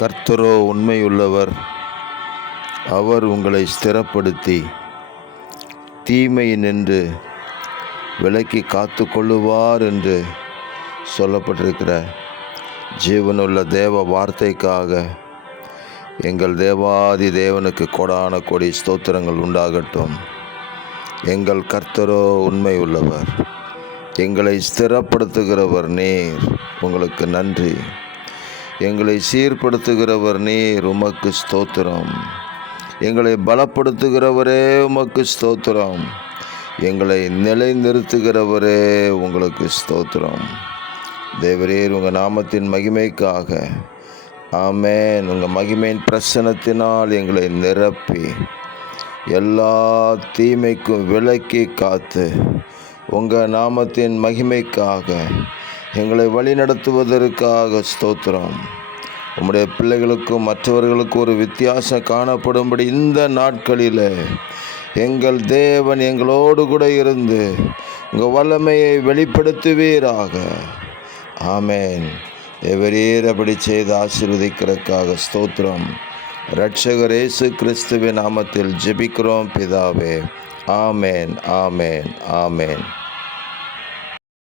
கர்த்தரோ உண்மையுள்ளவர். அவர் உங்களை ஸ்திரப்படுத்தி தீமையினின்று விலக்கி காத்து கொள்ளுவார் என்று சொல்லப்பட்டிருக்கிற ஜீவனுள்ள தேவ வார்த்தைக்காக எங்கள் தேவாதி தேவனுக்கு கொடான கொடி ஸ்தோத்திரங்கள் உண்டாகட்டும். எங்கள் கர்த்தரோ உண்மை உள்ளவர். எங்களை ஸ்திரப்படுத்துகிறவர் நீர், உங்களுக்கு நன்றி. எங்களை சீர்படுத்துகிறவர் நீர், உமக்கு ஸ்தோத்திரம். எங்களை பலப்படுத்துகிறவரே உமக்கு ஸ்தோத்திரம். எங்களை நிலைநிறுத்துகிறவரே உங்களுக்கு ஸ்தோத்திரம். தேவரீர், உங்கள் நாமத்தின் மகிமைக்காக ஆமென். உங்கள் மகிமையின் பிரசன்னத்தினால் எங்களை நிரப்பி எல்லா தீமைக்கும் விலக்கி காத்து உங்கள் நாமத்தின் மகிமைக்காக எங்களை வழிநடத்துவதற்காக ஸ்தோத்திரம். உம்முடைய பிள்ளைகளுக்கும் மற்றவர்களுக்கும் ஒரு வித்தியாசம் காணப்படும்படி இந்த நாட்களில் எங்கள் தேவன் எங்களோடு கூட இருந்து உங்கள் வல்லமையை வெளிப்படுத்துவீராக. ஆமென். தேவரீர் அப்படி செய்து ஆசீர்வதிக்கிறதுக்காக ஸ்தோத்திரம். இரட்சகர் இயேசு கிறிஸ்துவின் நாமத்தில் ஜெபிக்கிறோம் பிதாவே. ஆமென், ஆமென், ஆமென்.